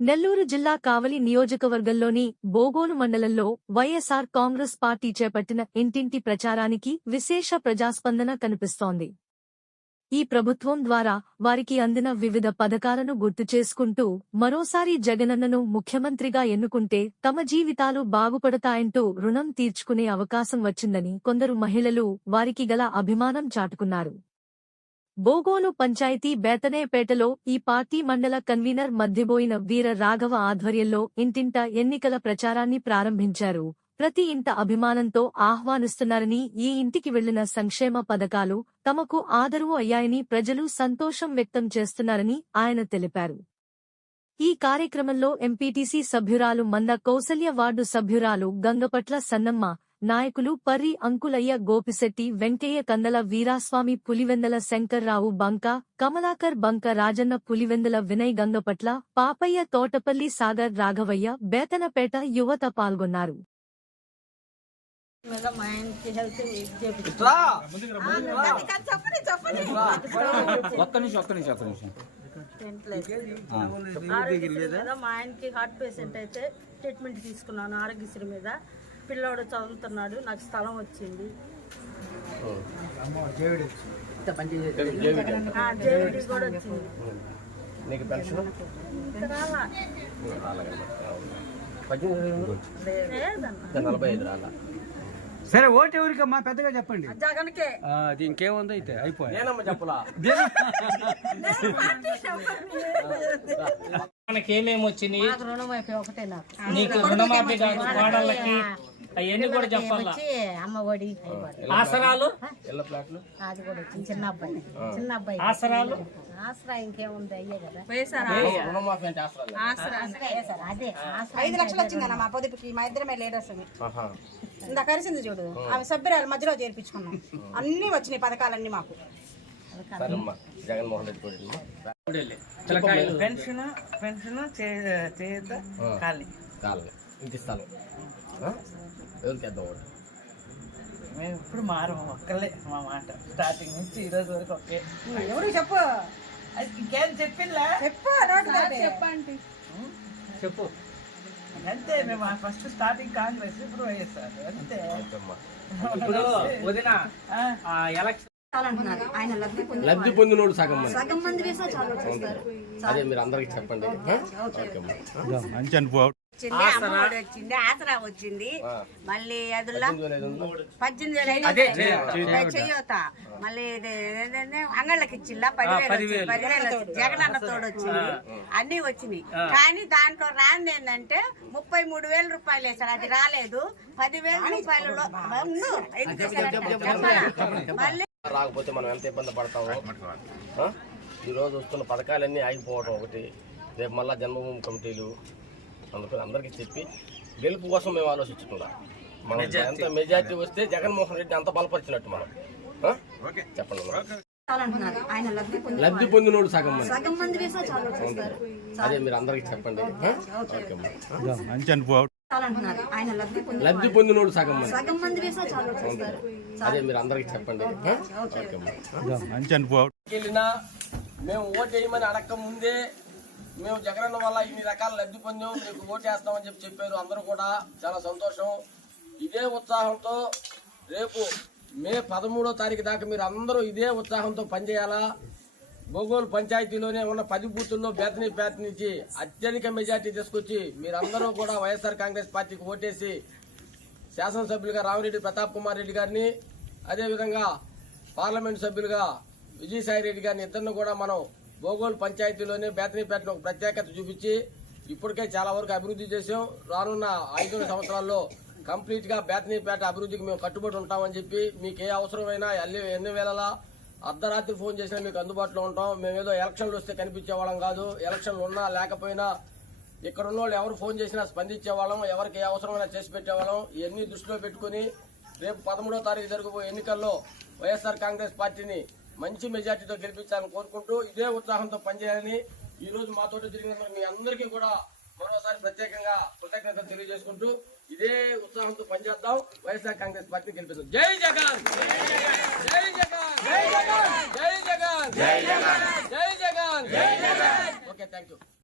నెల్లూరు జిల్లా కావలి నియోజకవర్గంలోని బోగోలు మండలంలో వైఎస్ఆర్ కాంగ్రెస్ పార్టీ చేపట్టిన ఇంటింటి ప్రచారానికి విశేష ప్రజాస్పందన కనిపిస్తోంది. ఈ ప్రభుత్వం ద్వారా వారికి అందిన వివిధ పథకాలను గుర్తుచేసుకుంటూ మరోసారి జగనన్నను ముఖ్యమంత్రిగా ఎన్నుకుంటే తమ జీవితాలు బాగుపడతాయంటూ రుణం తీర్చుకునే అవకాశం వచ్చిందని కొందరు మహిళలు వారికి గల అభిమానం చాటుకున్నారు. బోగోలు పంచాయతీ బేతనేపేటలో ఈ పార్టీ మండల కన్వీనర్ మధ్యబోయిన వీర రాఘవ ఆధ్వర్యంలో ఇంటింట ఎన్నికల ప్రచారాన్ని ప్రారంభించారు. ప్రతి ఇంట అభిమానంతో ఆహ్వానిస్తున్నారని, ఈ ఇంటికి వెళ్లిన సంక్షేమ పథకాలు తమకు ఆదరువు అయ్యాయని ప్రజలు సంతోషం వ్యక్తం చేస్తున్నారని ఆయన తెలిపారు. ఈ కార్యక్రమంలో ఎంపీటీసీ సభ్యురాలు మంద కౌసల్య, వార్డు సభ్యురాలు గంగపట్ల సన్నమ్మ, నాయకులు పర్రి అంకులయ్య, గోపిశెట్టి వెంకయ్య, కందల వీరాస్వామి, పులివెందల శంకర్రావు, బంక కమలాకర్, బంక రాజన్న, పులివెందల వినయ్, గంగపట్ల పాపయ్య, తోటపల్లి సాగర్, రాఘవయ్య, బేతనపేట యువత పాల్గొన్నారు. మా ఆయనకి హార్ట్ పేషెంట్ అయితే ట్రీట్మెంట్ తీసుకున్నాను ఆరోగ్యశ్రీ మీద. పిల్లోడు చదువుతున్నాడు, నాకు స్థలం వచ్చింది. జేవిడి కూడా వచ్చింది. సరే, ఓటు ఎవరికమ్మా పెద్దగా చెప్పండి. జగన్కే. ఇంకేముంది అయితే అయిపోయి మనకేమేమి వచ్చినాయి, నీకు రుణమాఫీ కాదు, కోడళ్ళకి అవన్నీ కూడా చెప్పాలా. అమ్మఒడి, ఆసరాలు, అది కూడా వచ్చింది. చిన్న అబ్బాయి ఆసరాలు, ఆసరా ఇంకేముంది, అయ్యే కదా. 5 లక్షలు వచ్చిందన్న మా పొదుపుకి. మా ఇద్దరమే లీడర్స్ ఇంత కలిసింది చూడు, ఆమె సభ్యురాలు మధ్యలో చేర్పించుకున్నాం. అన్ని వచ్చినాయి పథకాలన్నీ మాకు. పెన్షన్ చేత కాలనీ మేము ఇప్పుడు మారం, ఒక్కలే మా మాట. స్టార్టింగ్ నుంచి ఈ రోజు వరకు ఒకే. ఎవరు చెప్పు, ఇంకేం చెప్పిందా? చెప్పండి చెప్పు. అంతే, మేము ఫస్ట్ స్టార్టింగ్ కాంగ్రెస్, ఇప్పుడు వైఎస్ఆర్ అంతే. ఇప్పుడు వదిన ఎలక్షన్ ఆయన లబ్ధి పొందినోడు సగం మంది వేసా చాలు చేస్తారు. అదే మీరు అందరికి చెప్పండి. వచ్చింది, ఆసరా వచ్చింది, మళ్ళీ అదుల్లా 18,000 చెయ్యత, మళ్ళీ అంగళ్ళకి ఇచ్చిందా 10,000 జగనన్న తోడు వచ్చింది. అన్ని వచ్చినాయి. కానీ దాంట్లో రాంది ఏంటంటే 33,000 రూపాయలు వేసారు. అది రాలేదు. 10,000 రూపాయలు మళ్ళీ రాకపోతే మనం ఎంత ఇబ్బంది పడతాము. ఈరోజు వస్తున్న పథకాలన్నీ ఆగిపోవడం ఒకటి, రేపు మళ్ళా జన్మభూమి కమిటీలు, అందుకని అందరికీ చెప్పి గెలుపు కోసం మేము ఆలోచించుకున్నాం. మనం ఎంత మెజార్టీ వస్తే జగన్మోహన్ రెడ్డి అంత బలపరిచినట్టు మనం చెప్పండి. ఆయన లబ్ధి పొందినోడు సగం మంది వేసా చాలు చేస్తారు. అదే మీరు అందరికి చెప్పండి. ఆయన లబ్ధి పొందినోడు సగం మంది వేసా చాలు చేస్తారు. అదే మీరు అందరికి చెప్పండి. వెళ్ళినా మేము ఓటు వేయమని అడక్క ముందే మేము జగనన్న వల్ల ఇన్ని రకాల లబ్ధి పొందాం, మీకు ఓటేస్తామని చెప్పారు. అందరూ కూడా చాలా సంతోషం. ఇదే ఉత్సాహంతో రేపు మే 13వ తారీఖు దాకా మీరు అందరూ ఇదే ఉత్సాహంతో పనిచేయాలా. బోగోలు పంచాయతీలోనే ఉన్న 10 బూతుల్లో బేతనీపేట నుంచి అత్యధిక మెజార్టీ తీసుకొచ్చి మీరందరూ కూడా వైఎస్ఆర్ కాంగ్రెస్ పార్టీకి ఓటేసి శాసనసభ్యులుగా రామిరెడ్డి ప్రతాప్ కుమార్ రెడ్డి గారిని, అదేవిధంగా పార్లమెంట్ సభ్యులుగా విజయసాయి రెడ్డి గారిని ఇద్దరిని కూడా మనం బోగోలు పంచాయతీలోనే బేతనీపేటను ఒక ప్రత్యేకత చూపించి ఇప్పటికే చాలా వరకు అభివృద్ధి చేసాం. రానున్న 5 సంవత్సరాల్లో కంప్లీట్ గా బేతనీపేట అభివృద్ధికి మేము కట్టుబడి ఉంటామని చెప్పి, మీకు ఏ అవసరమైనా ఎన్ని వేళలా అర్ధరాత్రి ఫోన్ చేసినా మీకు అందుబాటులో ఉంటాం. మేమేదో ఎలక్షన్లు వస్తే కనిపించేవాళ్ళం కాదు. ఎలక్షన్లు ఉన్నా లేకపోయినా ఇక్కడ ఉన్న వాళ్ళు ఎవరు ఫోన్ చేసినా స్పందించేవాళ్ళం, ఎవరికి ఏ అవసరమైనా చేసి పెట్టేవాళ్ళం. ఇవన్నీ దృష్టిలో పెట్టుకుని రేపు 13వ తారీఖు జరగబోయే ఎన్నికల్లో వైఎస్ఆర్ కాంగ్రెస్ పార్టీని మంచి మెజార్టీతో గెలిపించాలని కోరుకుంటూ ఇదే ఉత్సాహంతో పనిచేయాలని ఈ రోజు మాతో జరిగినందుకు మీ అందరికీ కూడా మరోసారి ప్రత్యేకంగా కృతజ్ఞతలు తెలియజేసుకుంటూ ఇదే ఉత్సాహంతో పనిచేద్దాం. వైఎస్ఆర్ కాంగ్రెస్ పార్టీని గెలిపిద్దాం. జై జగన్, జై జగన్, జై జగన్, జై జగన్, జై జగన్, జై జగన్. Okay, thank you.